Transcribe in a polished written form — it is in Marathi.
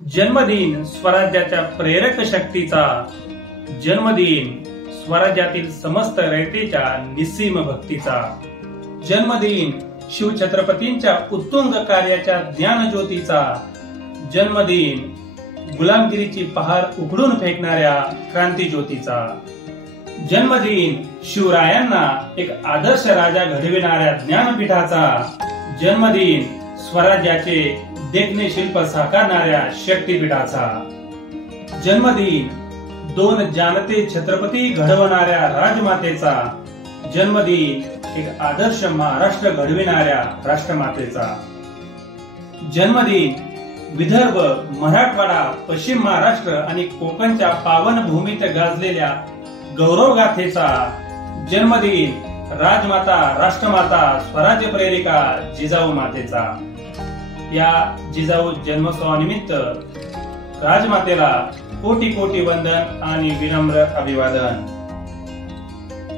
जन्मदिन स्वराज्याच्या प्रेरक शक्तीचा, जन्मदिन स्वराज्यातील समस्त रयतेच्या निस्सीम भक्तीचा, जन्मदिन शिवछत्रपतींच्या उत्तुंग कार्याच्या ज्ञानज्योतीचा, जन्मदिन गुलामगिरीची पहार उघडून फेकणाऱ्या क्रांतिज्योतीचा, जन्मदिन शिवरायांना एक आदर्श राजा घडविणाऱ्या ज्ञानपीठाचा, जन्मदिन स्वराज्याचे देखणे शिल्प साकारणाऱ्या शक्तीपीठाचा, जन्मदिन दोन जानते छत्रपती घडवणाऱ्या राजमातेचा, जन्मदिन एक आदर्श महाराष्ट्र घडविणाऱ्या राष्ट्रमातेचा, जन्मदिन विदर्भ, मराठवाडा, पश्चिम महाराष्ट्र आणि कोकणच्या पावन भूमीत गाजलेल्या गौरवगाथेचा, जन्मदिन राजमाता, राष्ट्रमाता, स्वराज्य प्रेरिका जिजाऊ मातेचा। या जिजाऊ जन्मोत्सवानिमित्त राजमातेला कोटी कोटी वंदन आणि विनम्र अभिवादन।